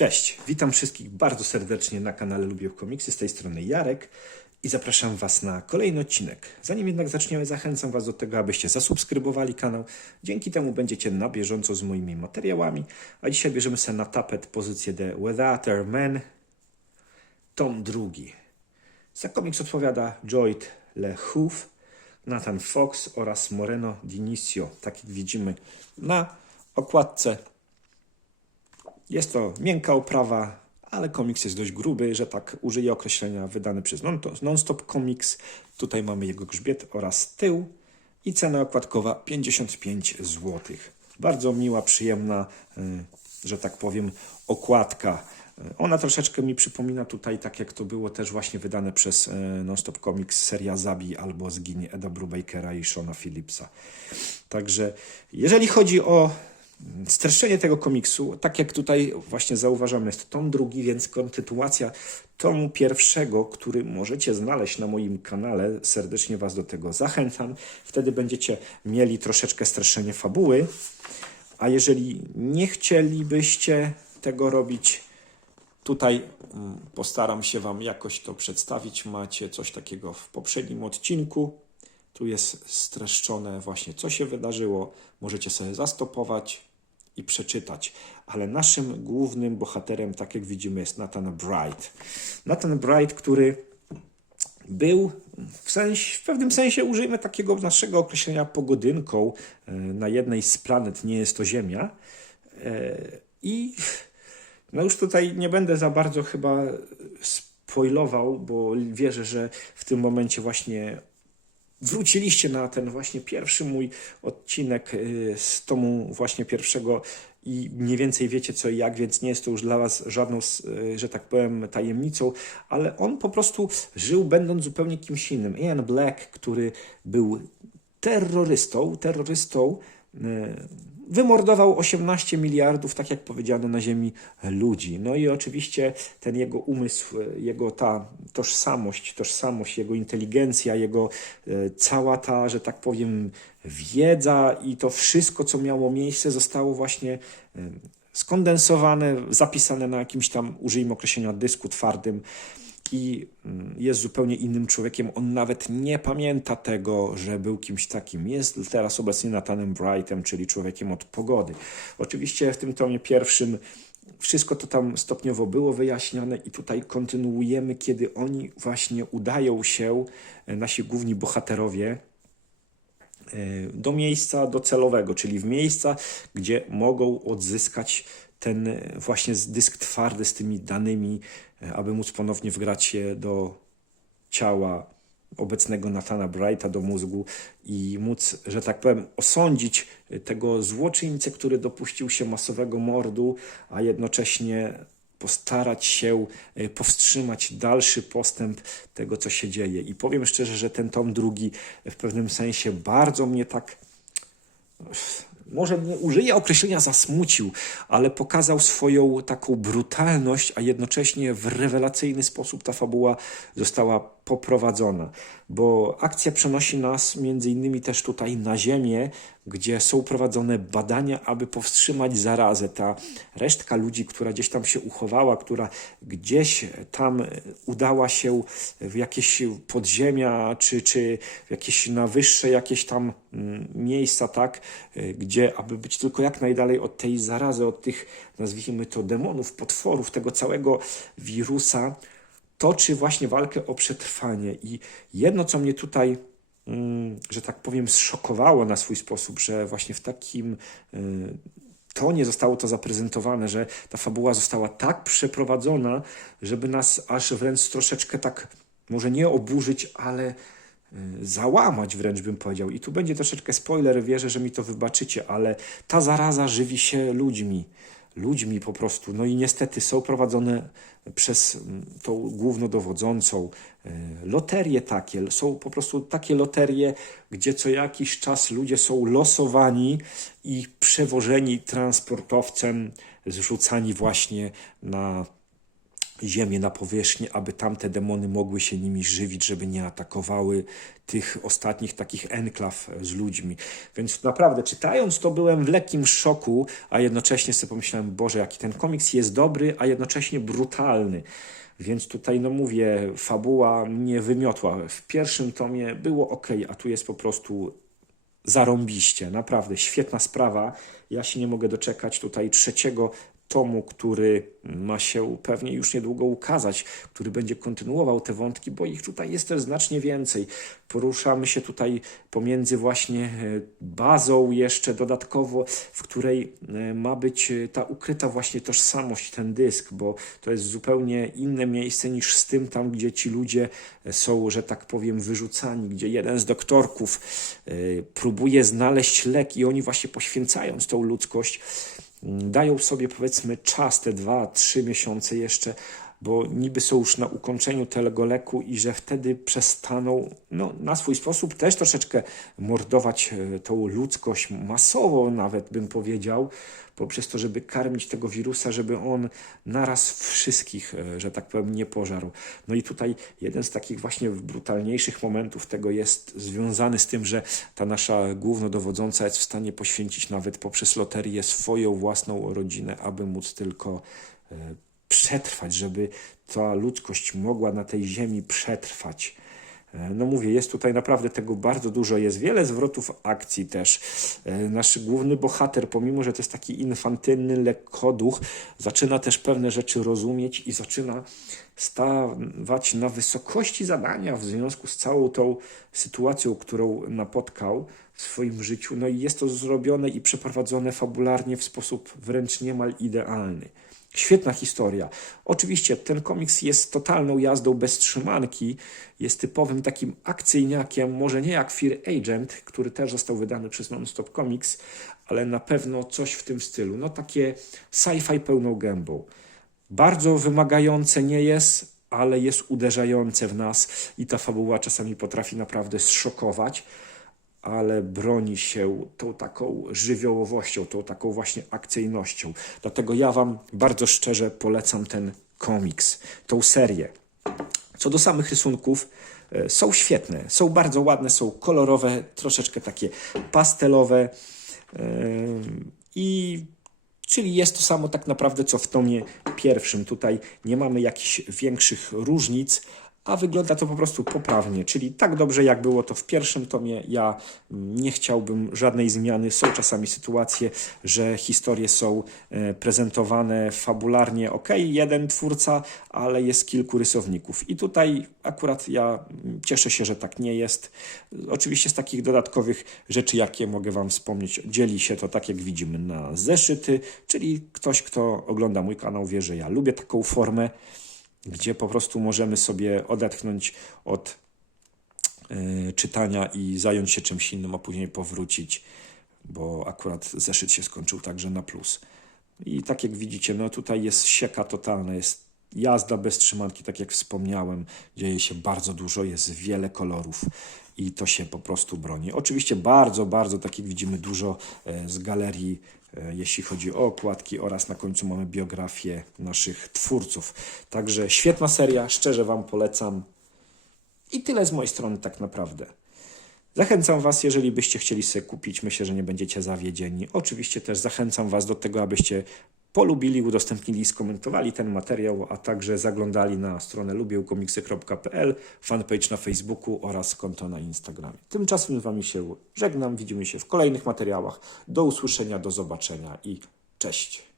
Cześć, witam wszystkich bardzo serdecznie na kanale Lubię Komiksy, z tej strony Jarek i zapraszam Was na kolejny odcinek. Zanim jednak zaczniemy, zachęcam Was do tego, abyście zasubskrybowali kanał. Dzięki temu będziecie na bieżąco z moimi materiałami. A dzisiaj bierzemy sobie na tapet pozycję The Without Man, tom drugi. Za komiks odpowiada Joyd LeHouf, Nathan Fox oraz Moreno Dinicio, tak jak widzimy na okładce jest to miękka oprawa, ale komiks jest dość gruby, że tak użyję określenia wydany przez Non- Nonstop Comics. Tutaj mamy jego grzbiet oraz tył i cena okładkowa 55 zł. Bardzo miła, przyjemna, y, że tak powiem, okładka. Y, Ona troszeczkę mi przypomina tutaj, tak jak to było też właśnie wydane przez y, Nonstop Comics, seria Zabi albo Zginie Eda Brubakera i Shona Phillipsa. Także jeżeli chodzi o streszczenie tego komiksu, tak jak tutaj właśnie zauważamy, jest to tom drugi, więc kontynuacja tomu pierwszego, który możecie znaleźć na moim kanale. Serdecznie Was do tego zachęcam. Wtedy będziecie mieli troszeczkę streszczenie fabuły. A jeżeli nie chcielibyście tego robić, Tutaj mm, postaram się Wam jakoś to przedstawić. Macie coś takiego w poprzednim odcinku. Tu jest streszczone właśnie, co się wydarzyło. Możecie sobie zastopować i przeczytać. Ale naszym głównym bohaterem, tak jak widzimy, jest Nathan Bright. Nathan Bright, który był w, sensie, w pewnym sensie, użyjmy takiego naszego określenia pogodynką e, na jednej z planet, nie jest to Ziemia. E, I no już tutaj nie będę za bardzo chyba spoilował, bo wierzę, że w tym momencie właśnie wróciliście na ten właśnie pierwszy mój odcinek y, z tomu właśnie pierwszego i mniej więcej wiecie co i jak, więc nie jest to już dla Was żadną, y, że tak powiem, tajemnicą, ale on po prostu żył będąc zupełnie kimś innym. Ian Black, który był terrorystą, terrorystą, wymordował 18 miliardów, tak jak powiedziano, na Ziemi ludzi. No i oczywiście ten jego umysł, jego ta tożsamość, tożsamość, jego inteligencja, jego e, cała ta, że tak powiem, wiedza i to wszystko, co miało miejsce, zostało właśnie e, skondensowane, zapisane na jakimś tam, użyjmy określenia, dysku twardym i mm, jest zupełnie innym człowiekiem. On nawet nie pamięta tego, że był kimś takim. Jest teraz obecnie Nathanem Brightem, czyli człowiekiem od pogody. Oczywiście w tym tomie pierwszym wszystko to tam stopniowo było wyjaśnione i tutaj kontynuujemy, kiedy oni właśnie udają się, e, nasi główni bohaterowie, e, do miejsca docelowego, czyli w miejsca, gdzie mogą odzyskać ten e, właśnie dysk twardy z tymi danymi, e, aby móc ponownie wgrać je do ciała obecnego Nathana Brighta, do mózgu i móc, że tak powiem, osądzić e, tego złoczyńcę, który dopuścił się masowego mordu, a jednocześnie postarać się powstrzymać dalszy postęp tego, co się dzieje. I powiem szczerze, że ten tom drugi w pewnym sensie bardzo mnie tak może nie użyję określenia zasmucił, ale pokazał swoją taką brutalność, a jednocześnie w rewelacyjny sposób ta fabuła została poprowadzona. Bo akcja przenosi nas między innymi też tutaj na ziemię, gdzie są prowadzone badania, aby powstrzymać zarazę. Ta resztka ludzi, która gdzieś tam się uchowała, która gdzieś tam udała się w jakieś podziemia, czy, czy w jakieś na wyższe jakieś tam mm, miejsca, tak, gdzie aby być tylko jak najdalej od tej zarazy, od tych, nazwijmy to, demonów, potworów, tego całego wirusa, toczy właśnie walkę o przetrwanie. I jedno, co mnie tutaj, mm, że tak powiem, zszokowało na swój sposób, że właśnie w takim y, tonie zostało to zaprezentowane, że ta fabuła została tak przeprowadzona, żeby nas aż wręcz troszeczkę tak, może nie oburzyć, ale y, załamać wręcz bym powiedział. I tu będzie troszeczkę spoiler, wierzę, że mi to wybaczycie, ale ta zaraza żywi się ludźmi ludźmi po prostu. No i niestety są prowadzone przez mm, tą głównodowodzącą e, loterie takie. Są po prostu takie loterie, gdzie co jakiś czas ludzie są losowani i przewożeni transportowcem, zrzucani właśnie na ziemię na powierzchnię, aby tamte demony mogły się nimi żywić, żeby nie atakowały tych ostatnich takich enklaw z ludźmi. Więc naprawdę czytając to byłem w lekkim szoku, a jednocześnie sobie pomyślałem, Boże, jaki ten komiks jest dobry, a jednocześnie brutalny. Więc tutaj, no mówię, fabuła mnie wymiotła. W pierwszym tomie było ok, a tu jest po prostu zarąbiście, naprawdę świetna sprawa. Ja się nie mogę doczekać tutaj trzeciego tomu, który ma się pewnie już niedługo ukazać, który będzie kontynuował te wątki, bo ich tutaj jest też znacznie więcej. Poruszamy się tutaj pomiędzy właśnie e, bazą jeszcze dodatkowo, w której e, ma być e, ta ukryta właśnie tożsamość, ten dysk, bo to jest zupełnie inne miejsce niż z tym tam, gdzie ci ludzie są, że tak powiem, wyrzucani, gdzie jeden z doktorków próbuje znaleźć lek i oni właśnie poświęcając tą ludzkość, dają sobie powiedzmy czas, te dwa, trzy miesiące jeszcze, bo niby są już na ukończeniu tego leku i że wtedy przestaną no, na swój sposób też troszeczkę mordować e, tą ludzkość masowo nawet bym powiedział, poprzez to, żeby karmić tego wirusa, żeby on naraz wszystkich, e, że tak powiem, nie pożarł. No i tutaj jeden z takich właśnie brutalniejszych momentów tego jest związany z tym, że ta nasza głównodowodząca jest w stanie poświęcić nawet poprzez loterię swoją własną rodzinę, aby móc tylko e, przetrwać, żeby ta ludzkość mogła na tej ziemi przetrwać. E, No mówię, jest tutaj naprawdę tego bardzo dużo, jest wiele zwrotów akcji też. E, Nasz główny bohater, pomimo że to jest taki infantylny lekkoduch, zaczyna też pewne rzeczy rozumieć i zaczyna stawać na wysokości zadania w związku z całą tą sytuacją, którą napotkał w swoim życiu. No i jest to zrobione i przeprowadzone fabularnie w sposób wręcz niemal idealny. Świetna historia. Oczywiście ten komiks jest totalną jazdą bez trzymanki, jest typowym takim akcyjniakiem, może nie jak Fear Agent, który też został wydany przez Non-Stop Comics, ale na pewno coś w tym stylu. No takie sci-fi pełną gębą. Bardzo wymagające nie jest, ale jest uderzające w nas i ta fabuła czasami potrafi naprawdę zszokować ale broni się tą taką żywiołowością, tą taką właśnie akcyjnością. Dlatego ja Wam bardzo szczerze polecam ten komiks, tą serię. Co do samych rysunków, e, są świetne, są bardzo ładne, są kolorowe, troszeczkę takie pastelowe e, i Czyli jest to samo tak naprawdę co w tomie pierwszym. Tutaj nie mamy jakichś większych różnic, a wygląda to po prostu poprawnie, czyli tak dobrze jak było to w pierwszym tomie. Ja nie chciałbym żadnej zmiany. Są czasami sytuacje, że historie są e, prezentowane fabularnie. Ok, jeden twórca, ale jest kilku rysowników. I tutaj akurat ja cieszę się, że tak nie jest. Oczywiście z takich dodatkowych rzeczy, jakie mogę Wam wspomnieć, dzieli się to tak, jak widzimy na zeszyty, czyli ktoś, kto ogląda mój kanał, wie, że ja lubię taką formę gdzie po prostu możemy sobie odetchnąć od y, czytania i zająć się czymś innym, a później powrócić, bo akurat zeszyt się skończył także na plus. I tak jak widzicie, no tutaj jest sieka totalna, jest jazda bez trzymanki, tak jak wspomniałem, dzieje się bardzo dużo, jest wiele kolorów i to się po prostu broni. Oczywiście bardzo, bardzo, tak jak widzimy, dużo e, z galerii, e, jeśli chodzi o okładki oraz na końcu mamy biografię naszych twórców. Także świetna seria, szczerze Wam polecam. I tyle z mojej strony tak naprawdę. Zachęcam Was, jeżeli byście chcieli sobie kupić, myślę, że nie będziecie zawiedzieni. Oczywiście też zachęcam Was do tego, abyście polubili, udostępnili, skomentowali ten materiał, a także zaglądali na stronę lubiełkomiksy.pl, fanpage na Facebooku oraz konto na Instagramie. Tymczasem z Wami się żegnam, widzimy się w kolejnych materiałach. Do usłyszenia, do zobaczenia i cześć.